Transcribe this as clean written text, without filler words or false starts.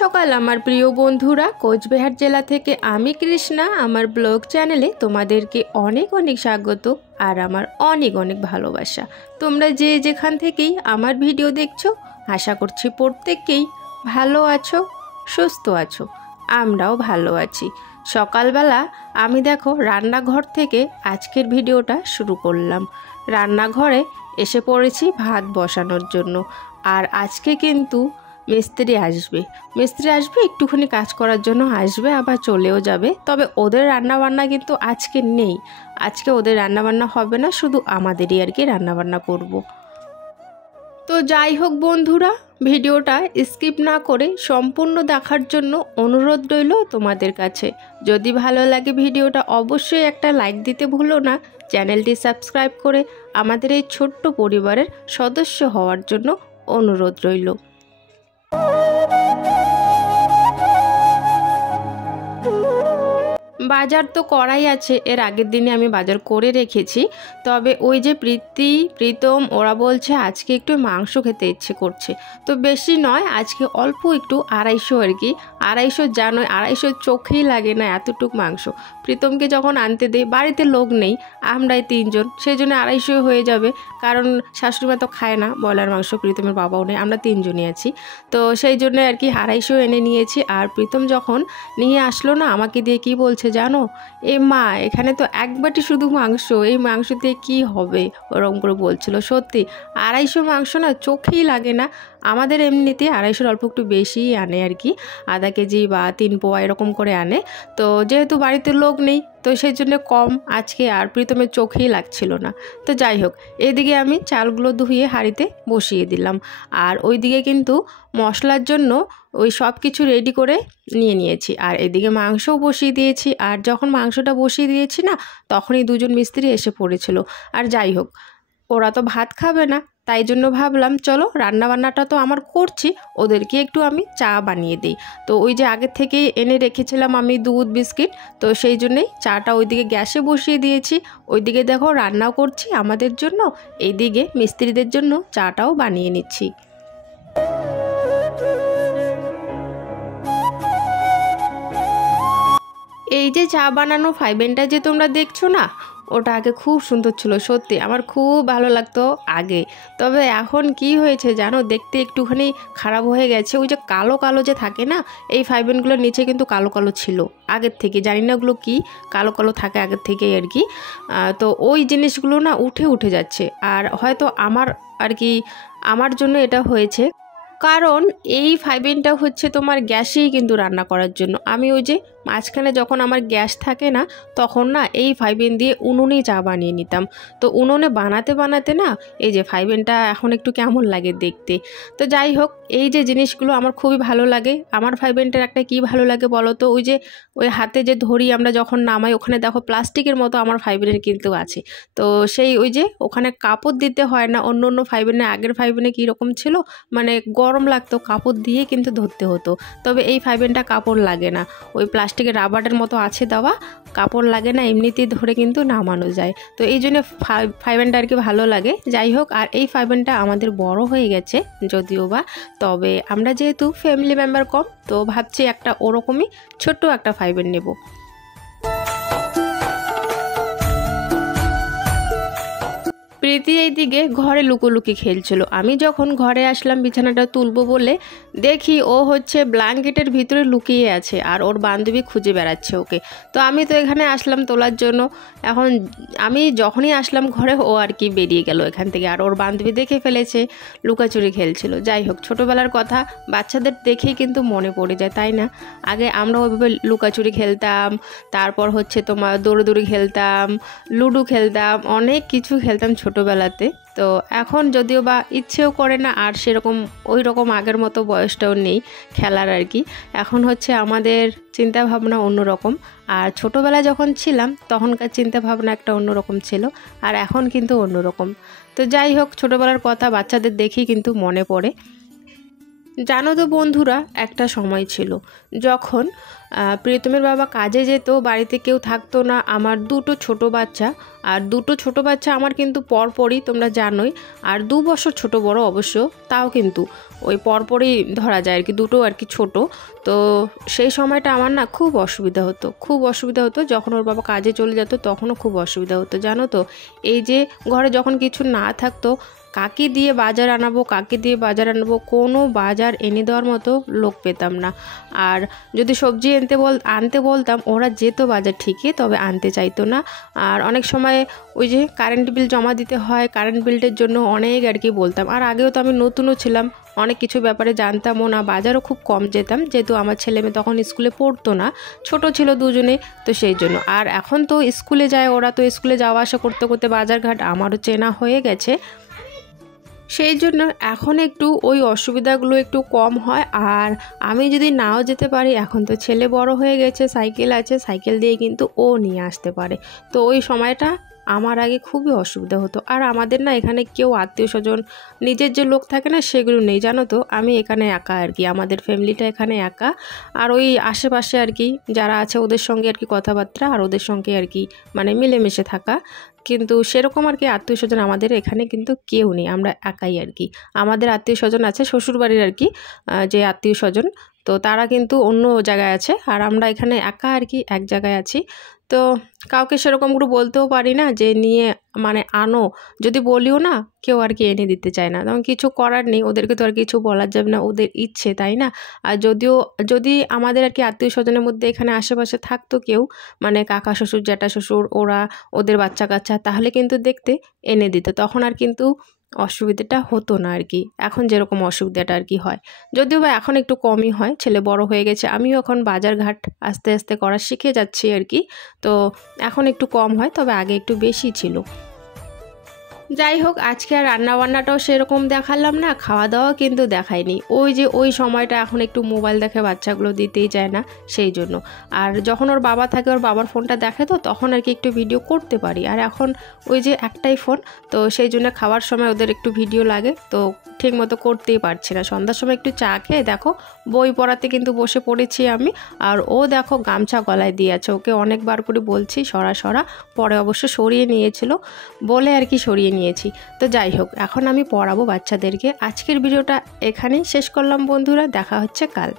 সকাল আমার প্রিয় বন্ধুরা, কোচবিহার জেলা থেকে আমি কৃষ্ণা আমার ব্লগ চ্যানেলে তোমাদেরকে অনেক অনেক স্বাগত আর আমার অনেক অনেক ভালোবাসা। তোমরা যে যেখান থেকেই আমার ভিডিও দেখছো, আশা করছি প্রত্যেককেই ভালো আছো, সুস্থ আছো। আমরাও ভালো আছি। সকালবেলা আমি দেখো রান্নাঘর থেকে আজকের ভিডিওটা শুরু করলাম। রান্নাঘরে এসে পড়েছি ভাত বসানোর জন্য। আর আজকে কিন্তু মিস্ত্রি আসবে একটুখানি কাজ করার জন্য আসবে, আবার চলেও যাবে। তবে ওদের রান্নাবান্না কিন্তু আজকে নেই, আজকে ওদের রান্নাবান্না হবে না, শুধু আমাদেরই আর কি রান্নাবান্না করব। তো যাই হোক বন্ধুরা, ভিডিওটা স্কিপ না করে সম্পূর্ণ দেখার জন্য অনুরোধ রইল তোমাদের কাছে। যদি ভালো লাগে ভিডিওটা অবশ্যই একটা লাইক দিতে ভুলো না। চ্যানেলটি সাবস্ক্রাইব করে আমাদের এই ছোট্ট পরিবারের সদস্য হওয়ার জন্য অনুরোধ রইল। বাজার তো করাই আছে, এর আগের দিনে আমি বাজার করে রেখেছি। তবে ওই যে প্রীতম ওরা বলছে আজকে একটু মাংস খেতে ইচ্ছে করছে, তো বেশি নয়, আজকে অল্প একটু 250 আর কি। 250 জানোই, 250 চোখেই লাগে না এতটুক মাংস। প্রীতমকে যখন আনতে দেই, বাড়িতে লোক নেই, আমরাই 3 জন, সেই জন্য 250 হয়ে যাবে। কারণ শাশুড়িমা তো খায় না ব্রয়লার মাংস, প্রীতমের বাবাও নেই, আমরা 3 জনই আছি। তো সেই জন্য আর কি 250 এনে নিয়েছি। আর প্রীতম যখন নিয়ে আসলো না, আমাকে দিয়ে কি বলছে জানো, এ মা এখানে তো এক বাটি শুধু মাংস, এই মাংস দিয়ে কী হবে, ওরকম করে বলছিল। সত্যি 250 মাংস না চোখেই লাগে না। আমাদের এমনিতে 250 অল্প একটু বেশিই আনে আর কি, আধা কেজি বা 3 পোয়া এরকম করে আনে। তো যেহেতু বাড়িতে লোক নেই, তো সেই জন্য কম আজকে, আর প্রীতমের চোখেই লাগছিল না। তো যাই হোক, এদিকে আমি চালগুলো ধুয়ে হাঁড়িতে বসিয়ে দিলাম। আর ওইদিকে কিন্তু মশলার জন্য ওই সব কিছু রেডি করে নিয়েছি। আর এদিকে মাংসও বসিয়ে দিয়েছি। আর যখন মাংসটা বসিয়ে দিয়েছি না, তখনই 2 জন মিস্ত্রি এসে পড়েছিল। আর যাই হোক, ওরা তো ভাত খাবে না, তাই জন্য ভাবলাম চলো রান্নাবান্নাটা তো আমার করছি, ওদেরকে একটু আমি চা বানিয়ে দিই। তো ওই যে আগের থেকেই এনে রেখেছিলাম আমি দুধ বিস্কিট, তো সেই জন্যেই চাটা ওইদিকে গ্যাসে বসিয়ে দিয়েছি। ওইদিকে দেখো রান্নাও করছি আমাদের জন্য, এইদিকে মিস্ত্রিদের জন্য চাটাও বানিয়ে নিচ্ছি। এই যে চা বানানো ফাইবেনটা যে তোমরা দেখছো না, ওটা আগে খুব সুন্দর ছিল, সত্যি আমার খুব ভালো লাগতো আগে। তবে এখন কি হয়েছে জানো, দেখতে একটুখানি খারাপ হয়ে গেছে। ওই যে কালো কালো যে থাকে না, এই ফাইবেনগুলোর নিচে কিন্তু কালো কালো ছিল আগের থেকে, জানি না ওগুলো কি কালো কালো থাকে আগের থেকেই আর কি। তো ওই জিনিসগুলো না উঠে যাচ্ছে। আর হয়তো আমার জন্য এটা হয়েছে, কারণ এই ফাইবেনটা হচ্ছে তোমার গ্যাসেই কিন্তু রান্না করার জন্য। আমি ওই যে মাঝখানে যখন আমার গ্যাস থাকে না, তখন না এই ফাইবেন দিয়ে উনুনেই চা বানিয়ে নিতাম। তো উনুনে বানাতে না এই যে ফাইবেনটা এখন একটু কেমন লাগে দেখতে। তো যাই হোক, এই যে জিনিসগুলো আমার খুবই ভালো লাগে। আমার ফাইবেনটার একটা কি ভালো লাগে বলো তো, ওই যে ওই হাতে যে ধরি আমরা যখন নামাই, ওখানে দেখো প্লাস্টিকের মতো আমার ফাইবেনের কিন্তু আছে। তো সেই ওই যে ওখানে কাপড় দিতে হয় না। অন্য ফাইবেনে, আগের ফাইবেনে কীরকম ছিল, মানে গরম লাগতো, কাপড় দিয়ে কিন্তু ধরতে হতো। তবে এই ফাইবেনটা কাপড় লাগে না, ওই প্লাস্টিকের রাবারের মতো আছে দেওয়া, কাপড় লাগে না, এমনিতেই ধরে কিন্তু নামানো যায়। তো এই জন্য ফাইবেনটা আর কি ভালো লাগে। যাই হোক, আর এই ফাইবেনটা আমাদের বড় হয়ে গেছে যদিও বা, তবে আমরা যেহেতু ফ্যামিলি মেম্বার কম, তো ভাবছি একটা ওরকমই ছোট্ট একটা ফাইবেন নেব। প্রীতি এইদিকে ঘরে লুকোলুকি খেলছিল। আমি যখন ঘরে আসলাম বিছানাটা তুলবো বলে, দেখি ও হচ্ছে ব্ল্যাঙ্কেটের ভিতরে লুকিয়ে আছে, আর ওর বান্ধবী খুঁজে বেড়াচ্ছে ওকে। তো আমি তো এখানে আসলাম তোলার জন্য। এখন আমি যখনই আসলাম ঘরে, ও আর কি বেরিয়ে গেল এখান থেকে, আর ওর বান্ধবী দেখে ফেলেছে, লুকাচুরি খেলছিল। যাই হোক, ছোটোবেলার কথা বাচ্চাদের দেখেই কিন্তু মনে পড়ে যায়, তাই না? আগে আমরা ওইভাবে লুকাচুরি খেলতাম, তারপর হচ্ছে তোমার দৌড়াদৌড়ি খেলতাম, লুডো খেলতাম, অনেক কিছু খেলতাম ছোটোবেলাতে। তো এখন যদিও বা ইচ্ছেও করে না, আর সেরকম ওই রকম আগের মতো বয়সটাও নেই খেলার আর কি। এখন হচ্ছে আমাদের চিন্তা ভাবনা অন্যরকম, আর ছোটোবেলায় যখন ছিলাম তখনকার চিন্তা ভাবনা একটা অন্যরকম ছিল, আর এখন কিন্তু অন্যরকম। তো যাই হোক, ছোটোবেলার কথা বাচ্চাদের দেখেই কিন্তু মনে পড়ে। জানো তো বন্ধুরা, একটা সময় ছিল যখন প্রীতমের বাবা কাজে যেত, বাড়িতে কেউ থাকতো না, আমার দুটো ছোট বাচ্চা, আর দুটো ছোট বাচ্চা আমার কিন্তু পরপরই, তোমরা জানোই, আর 2 বছর ছোট বড় অবশ্য, তাও কিন্তু ওই পরপরই ধরা যায় আর কি, দুটো আর কি ছোট। তো সেই সময়টা আমার না খুব অসুবিধা হতো যখন ওর বাবা কাজে চলে যেত, তখনও খুব অসুবিধা হতো জানো তো। এই যে ঘরে যখন কিছু না থাকতো, কাকে দিয়ে বাজার আনাবো, কোনো বাজার এনে দেওয়ার মতো লোক পেতাম না। আর যদি সবজি আনতে বলতাম, ওরা যেত বাজার ঠিকই, তবে আনতে চাইতো না। আর অনেক সময় ওই যে কারেন্ট বিল জমা দিতে হয়, কারেন্ট বিলটার জন্য অনেক আর কি বলতাম। আর আগেও তো আমি নতুনও ছিলাম, অনেক কিছু ব্যাপারে জানতামও না, বাজারও খুব কম যেতাম, যেহেতু আমার ছেলে মেয়ে তখন স্কুলে পড়তো না, ছোট ছিল দুজনে, তো সেই জন্য। আর এখন তো স্কুলে যায় ওরা, তো স্কুলে যাওয়া আসা করতে করতে বাজারঘাট আমারও চেনা হয়ে গেছে, সেই জন্য এখন একটু ওই অসুবিধাগুলো একটু কম হয়। আর আমি যদি নাও যেতে পারি, এখন তো ছেলে বড় হয়ে গেছে, সাইকেল আছে, সাইকেল দিয়ে কিন্তু ও নিয়ে আসতে পারে। তো ওই সময়টা আমার আগে খুবই অসুবিধা হতো। আর আমাদের না এখানে কেউ আত্মীয় স্বজন নিজের যে লোক থাকে না, সেগুলো নেই জানো তো। আমি এখানে একা আর কি, আমাদের ফ্যামিলিটা এখানে একা। আর ওই আশেপাশে আর কি যারা আছে ওদের সঙ্গে আর কি কথাবার্তা, আর ওদের সঙ্গে আর কি মানে মিলেমিশে থাকা, কিন্তু সেরকম আর কি আত্মীয় স্বজন আমাদের এখানে কিন্তু কেউ নেই, আমরা একাই আর কি। আমাদের আত্মীয় স্বজন আছে শ্বশুরবাড়ির আর কি, যে আত্মীয় স্বজন, তো তারা কিন্তু অন্য জায়গায় আছে, আর আমরা এখানে একা আর কি এক জায়গায় আছি। তো কাউকে সেরকম করে বলতেও পারি না যে নিয়ে মানে আনো, যদি বলিও না, কেউ আর কি এনে দিতে চায় না, তখন কিছু করার নেই, ওদেরকে তো আর কিছু বলার যাবে না, ওদের ইচ্ছে, তাই না। আর যদি আমাদের আর কি আত্মীয় স্বজনের মধ্যে এখানে আশেপাশে থাকতো কেউ, মানে কাকা শ্বশুর জ্যাঠা শ্বশুর, ওদের বাচ্চা কাচ্চা, তাহলে কিন্তু দেখতে এনে দিত, তখন আর কিন্তু অসুবিধাটা হতো না আর কি, এখন যেরকম অসুবিধাটা আর কি হয়। যদিও বা এখন একটু কমই হয়, ছেলে বড় হয়ে গেছে, আমিও এখন বাজার ঘাট আস্তে আস্তে করা শিখে যাচ্ছি আর কি, তো এখন একটু কম হয়, তবে আগে একটু বেশি ছিল। যাই হোক, আজকে আর রান্নাবান্নাটাও সেরকম দেখালাম না, খাওয়া দাওয়া কিন্তু দেখায়নি। ওই যে ওই সময়টা এখন একটু মোবাইল দেখে বাচ্চাগুলো দিতেই চায় না, সেই জন্য। আর যখন ওর বাবা থাকে, ওর বাবার ফোনটা দেখে, তো তখন আর কি একটু ভিডিও করতে পারি। আর এখন ওই যে একটাই ফোন, তো সেই জন্য খাওয়ার সময় ওদের একটু ভিডিও লাগে, তো ঠিক মতো করতেই পারছি না। সন্ধ্যার সময় একটু চা খেয়ে দেখো বই পড়াতে কিন্তু বসে পড়েছি আমি, আর ও দেখো গামছা গলায় দিয়ে আছে, ওকে অনেকবার করে বলছি সরা, পরে অবশ্য সরিয়ে নিয়েছিল বলে আর কি সরিয়ে নিয়েছি। তো যাই হোক, এখন আমি পড়াবো বাচ্চাদেরকে। আজকের ভিডিওটা এখানেই শেষ করলাম বন্ধুরা, দেখা হচ্ছে কাল।